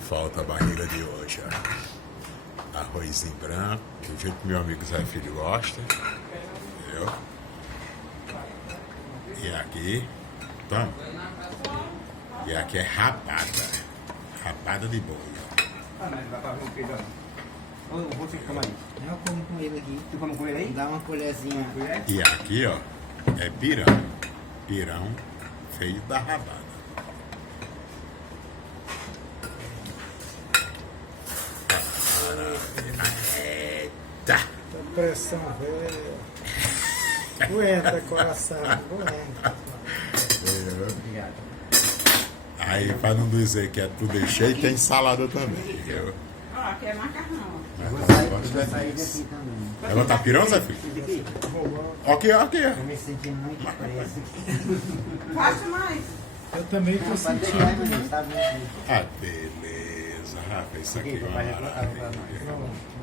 Falta a barriga de hoje, ó. Arrozinho branco, do jeito que meu amigo Zé Filho gosta. Entendeu? E aqui, toma. E aqui é rabada. Rabada de boi, ó. Ah, mas dá pra ver o que, ó. Você come aí. Eu como com ele aqui. Tu come com ele aí? Dá uma colherzinha. Colher? E aqui, ó, é pirão. Pirão feio da rabada. Eita! A pressão velha. Aguenta, coração. Aguenta. Obrigado. Aí, pra não dizer que é tudo cheio, tem salada também, viu? Ó, aqui é macarrão. Eu vou sair daqui também. Vai botar pirão, Zé Filho? Aqui, aqui, ó. Tô me sentindo muito preso. Faça mais. Eu também tô Pode sentindo. deixar aí, mas tá bom. Ah, beleza, Rafa, isso aqui é uma maravilha. Pronto.